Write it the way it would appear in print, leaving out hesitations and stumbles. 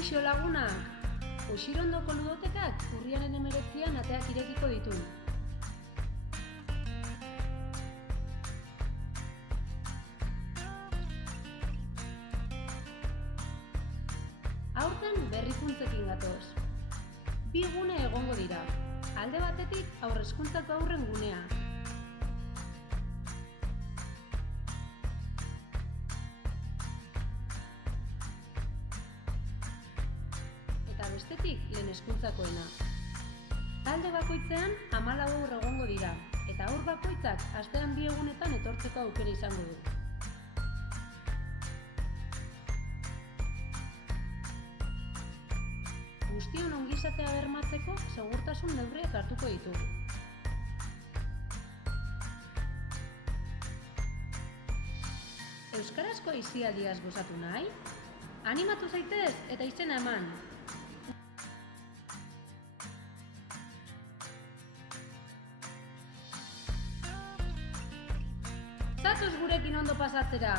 Kaixo lagunak! Oxirondoko ludotekak urriaren 19an ateak irekiko ditu. Aurten berrikuntzekin gatoz. 2 gune egongo dira. Alde batetik haurreskuntzako haurren gunea. Eta bestetik lehen hezkuntzakoena. Talde bakoitzean 14 haur egongo dira, eta haur bakoitzak astean 2 egunetan etortzeko aukera izango du. Guztion ongizatea bermatzeko segurtasun neurriak hartuko ditugu. Euskarazko aisialdiaz gozatu nahi? Animatu zaitez eta izena eman! Zatoz gurekin ondo pasatzera!